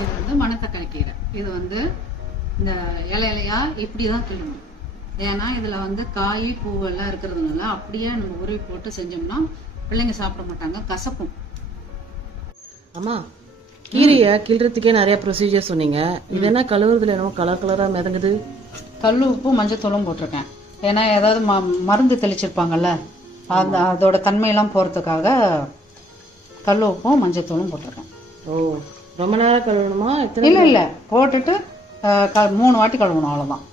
இது வந்து மணத்தக்காளி கீரை. இது வந்து இந்த இலையா இப்படிதான் கிள்ளணும். ஏன்னா இதுல வந்து காய் பூவெல்லாம் இருக்கிறதுனால அப்படியே நம்ம உருவி போட்டு செஞ்சோம்னா பிள்ளைங்க சாப்பிட மாட்டாங்க, கசக்கும். அம்மா, கீரையை கிள்றதுக்கே நிறைய ப்ரொசீஜர் சொன்னீங்க. இது என்ன கழுவுறதுல என்னமோ கலர் கலரா மிதங்குது? கல் உப்பு மஞ்சத்தூளும் போட்டிருக்கேன். ஏன்னா ஏதாவது மருந்து தெளிச்சிருப்பாங்கல்ல, அதோட தன்மையெல்லாம் போறதுக்காக கல் உப்பும் மஞ்சத்தூளும் போட்டிருக்கேன். ஓ, ரொம்ப நேரம் கழுவணுமா? இல்ல போட்டுட்டு 3 வாட்டி கழுவணும், அவ்வளவுதான்.